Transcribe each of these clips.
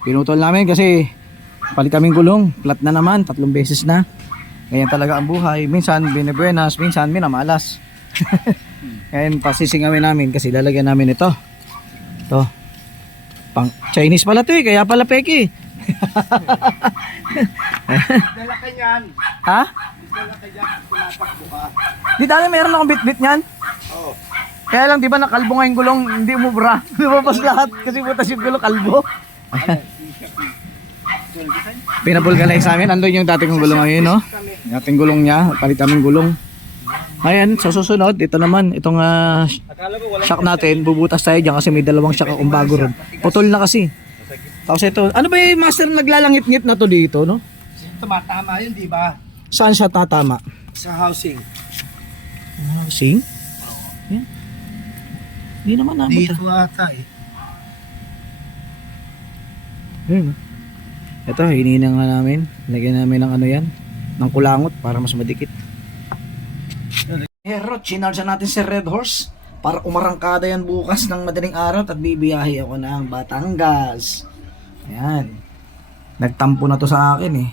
Pinutol namin kasi palit kaming gulong. Flat na naman, 3 beses na. Ganyan talaga ang buhay. Minsan binibuenas, minsan minamalas. Ngayon pasisingawin namin kasi lalagyan namin ito. Ito. Pang Chinese pala to eh, kaya pala peki. Dala ka yan. Ha? Dala ka yan. Tumatakbo ka. Di dali meron akong bit-bit niyan. Oo. Kaya lang di ba nakalbo nga yung gulong, hindi umubra. Lumabas lahat kasi butas yung gulong kalbo. Pinabulganize sa amin. Andun yung dating gulong ngayon, no? Dating gulong niya, palit aming gulong. Ayan, sa susunod, ito naman, itong shock natin, bubutas tayo dyan kasi may dalawang shock akong bago ron. Putol na kasi. Tapos ito, ano ba yung master naglalangit-ngit na to dito, no? Tumatama yun, di ba? Saan siya tatama? Sa housing. Sing? Yan. Hindi naman naman. Dito ata eh. Yun. Ito, hinihina nga namin. Lagyan namin ng ano yan, ng kulangot para mas madikit. Pero, chinarge natin si Red Horse para umarangkada yan bukas ng madaling araw at bibiyahe ako ng Batangas. Ayan. Nagtampo na to sa akin eh.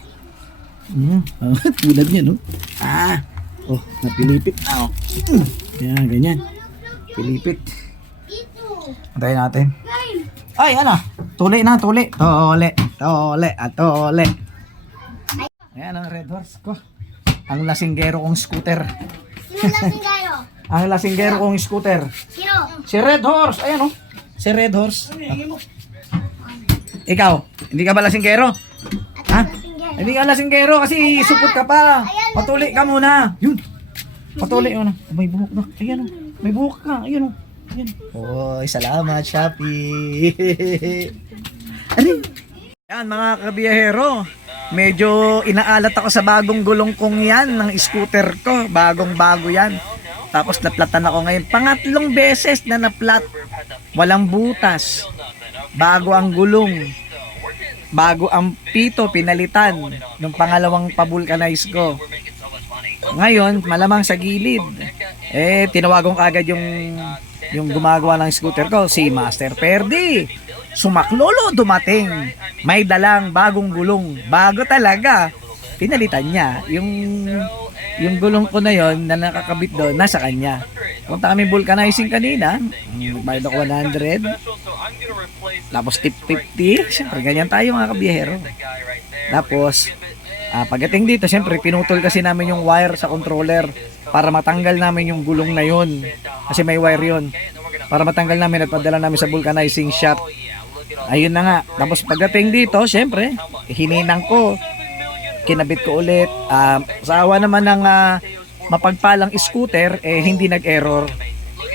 Tulad niya, no? Oh, napilipit. Ayan, ganyan. Pilipit. Antayin natin. Ay, ano? Tuli na, tuli. Tole, tole, at tole. Ayan ang Red Horse ko. Ang lasinggero kong scooter. Sino lasinggero? Ang lasinggero kong scooter. Sino? Si Red Horse. Ayan oh. Si Red Horse. Ikaw, hindi ka ba lasinggero? Ha? Hindi ka lasinggero kasi supot ka pa. Patuli ka muna. Yun. Patuli mo na. May buhok na. Ayan oh. May buhok ka. Ayan oh. Ayan. Oy, salamat Shopee. Ano? Yan mga kabiyahero. Medyo inaalat ako sa bagong gulong kong yan ng scooter ko. Bagong bago yan. Tapos naplatan ako ngayon. Pangatlong beses na naplat. Walang butas. Bago ang gulong. Bago ang pito pinalitan. Nung pangalawang pabulkanize ko. Ngayon, malamang sa gilid. Tinawagan ko agad yung gumagawa ng scooter ko. Si Master Perdi. Sumaklolo dumating. May dalang bagong gulong. Bago talaga. Pinalitan niya. Yung gulong ko na yon na nakakabit doon, nasa kanya. Punta kami vulcanizing kanina. Bayad ako 100. Tapos tip 50. Siyempre, ganyan tayo mga kabiyahero. Tapos, pagdating dito, siyempre, pinutol kasi namin yung wire sa controller para matanggal namin yung gulong na yon. Kasi may wire yon. Para matanggal namin at padala namin sa vulcanizing shop. Ayun na nga. Tapos pagdating dito, syempre, hininang ko. Kinabit ko ulit. Sa awa naman ng mapagpalang scooter, hindi nag-error.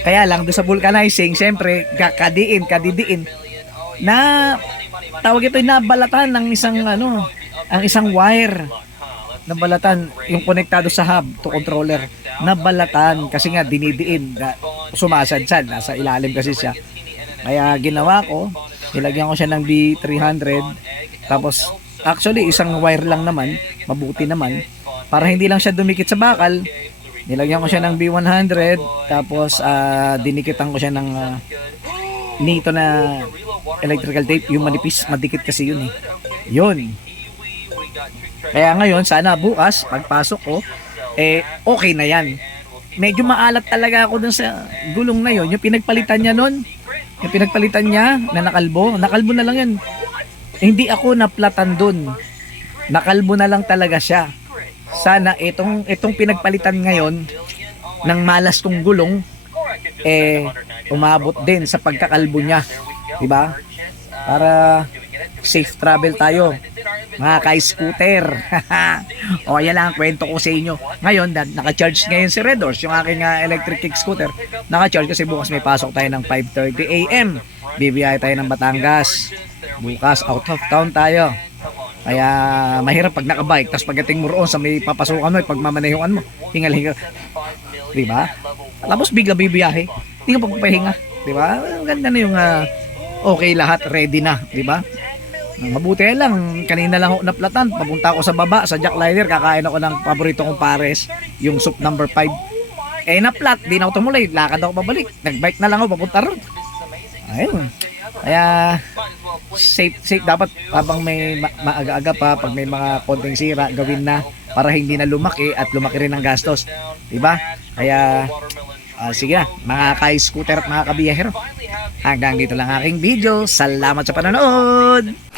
Kaya lang, doon sa vulcanizing, syempre, kadidiin. Na, tawag ito, nabalatan ng ang isang wire. Nabalatan, yung konektado sa hub to controller. Nabalatan, kasi nga, dinidiin. Sumasadsad, nasa ilalim kasi siya. Kaya ginawa ko, nilagyan ko siya ng B300. Tapos actually isang wire lang naman, mabuti naman. Para hindi lang siya dumikit sa bakal, nilagyan ko siya ng B100. Tapos dinikitan ko siya ng nito na electrical tape, yung manipis, madikit kasi yun eh. Yun. Kaya ngayon, sana bukas, pagpasok ko, okay na yan. Medyo maalat talaga ako dun sa gulong na yun. Yung pinagpalitan niya nun, yung pinagpalitan niya na nakalbo na lang yan. Hindi ako naplatan dun. Nakalbo na lang talaga siya. Sana itong pinagpalitan ngayon ng malas kong gulong umabot din sa pagkakalbo niya. Diba? Para safe travel tayo. Mga ka-scooter. O yan lang ang kwento ko sa inyo. Ngayon, naka-charge ngayon si Red Horse, yung aking electric kick scooter. Naka-charge kasi bukas may pasok tayo ng 5:30 AM. Bibiyahe tayo ng Batangas. Bukas out of town tayo. Kaya mahirap pag nakabike. Tapos pagdating mo roon sa may papasukan mo, pagmamanayuan mo, hingal-hingal. Diba? Tapos bigla bibiyahe. Hindi ka pagpapahinga. Diba? Ganda na yung okay lahat, ready na. Diba? Mabuti lang, kanina lang ako naplatan. Papunta ako sa baba, sa jackliner, kakain ako ng paborito kong pares, yung soup number 5. Naplat, di na ako tumuloy, lakad ako pabalik. Nagbike na lang ako papunta ron. Ayun. Kaya safe dapat habang may maaga-aga pa, pag may mga konting sira, gawin na para hindi na lumaki at lumaki rin ang gastos. Diba? Kaya, sige na, mga ka-scooter at mga kabiyahero. Hanggang dito lang aking video. Salamat sa panonood!